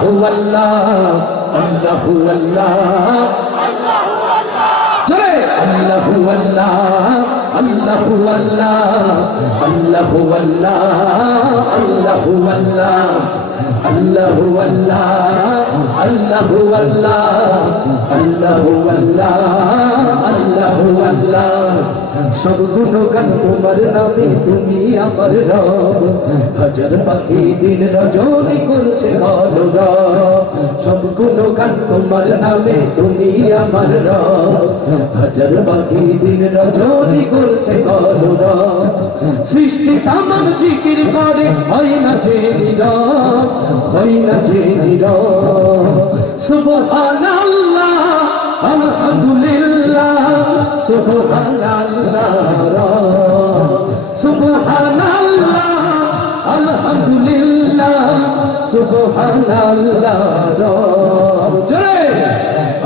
আল্লাহ আল্লাহু আল্লাহ চলে আল্লাহু আল্লাহ আল্লাহু আল্লাহ আল্লাহু আল্লাহ আল্লাহু আল্লাহ আল্লাহু আল্লাহ আল্লাহু আল্লাহ আল্লাহু আল্লাহ আল্লাহু আল্লাহ সব গুণগান তোমার নামে তুমি আমার রব হাজার পাখি দিন রজনী করছে কলরব সব গুণগান তোমার নামে তুমি আমার রব হাজার পাখি দিন রজনী করছে কলরব সৃষ্টি তামাম জিকির করে হয় না যে নীরব হয় না যে নীরব সুবহানাল্লাহ আলহামদুলিল্লাহ সুবহানাল্লাহ সুবহানাল্লাহ আলহামদুলিল্লাহ সুবহানাল্লাহ জয়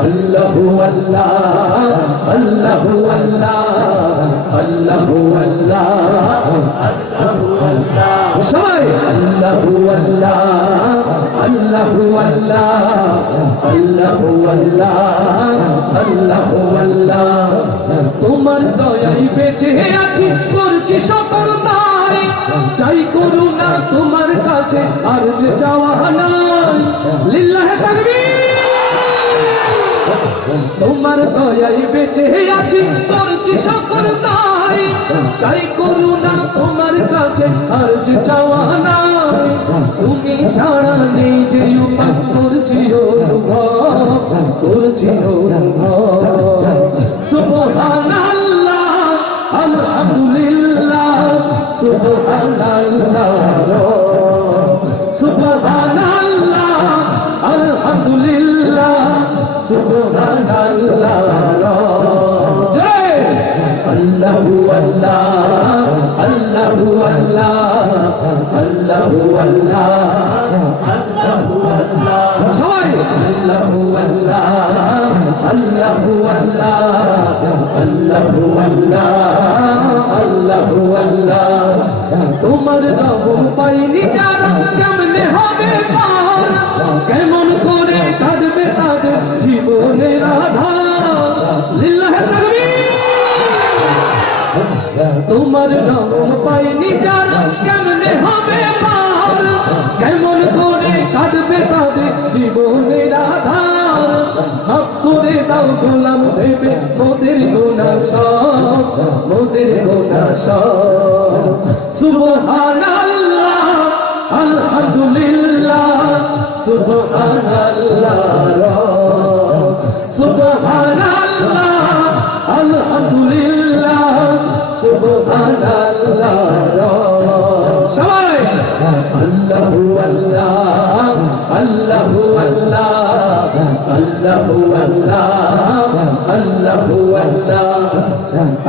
আল্লাহু আল্লাহ আল্লাহু আল্লাহ আল্লাহু আল্লাহ আল্লাহু আল্লাহ সবাই আল্লাহু আল্লাহ আল্লাহু আল্লাহ আল্লাহু আল্লাহ আল্লাহু আল্লাহ তোমার দয়ায় বেঁচে আছি করছি সকল দায় চাই করুণা তোমার কাছে আর যে চাওয়া নাই লিল্লাহি তাকবীর তোমার দয়ায় বেঁচে আছি করছি সকল দায় চাই করুণা তোমার কাছে আর যে চাওয়া নাই তুমি ছাড়া নেই যে উপায় করছি অনুভব করছি অনুভব সুবহানাল্লাহ আলহামদুলিল্লাহ সুবহানাল্লাহ সুবহানাল্লাহ আলহামদুলিল্লাহ সুবহানাল্লাহ জয় আল্লাহু আল্লাহ আল্লাহু আল্লাহ আল্লাহু আল্লাহ আল্লাহু আল্লাহ সবাই আল্লাহু আল্লাহ আল্লাহু আল্লাহ আল্লাহু আল্লাহ আল্লাহু আল্লাহ তোমার নাম পাইনি যারা কেমনে হবে পার কেমন করে কাটবে তাদের জীবনের আধার লিল্লাহি তাকবীর তোমার নাম পাইনি যারা কেমনে হবে পার কেমন করে কাটবে তাদের জীবনের আধার মাফ করে দাও গোলাম ভেবে মোদের গুনাহ সব মোদের গুনাহ সব সুবহানাল্লাহ আলহামদুলিল্লাহ সুবহানাল্লাহ সুবহানাল্লাহ আলহামদুলিল্লাহ সুবহানাল্লাহ সবাই আল্লাহু আল্লাহ আল্লাহু আল্লাহ আল্লাহু আল্লাহ আল্লাহু আল্লাহ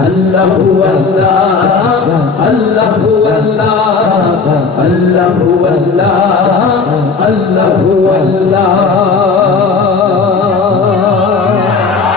আল্লাহু আল্লাহ আল্লাহু আল্লাহ আল্লাহু আল্লাহ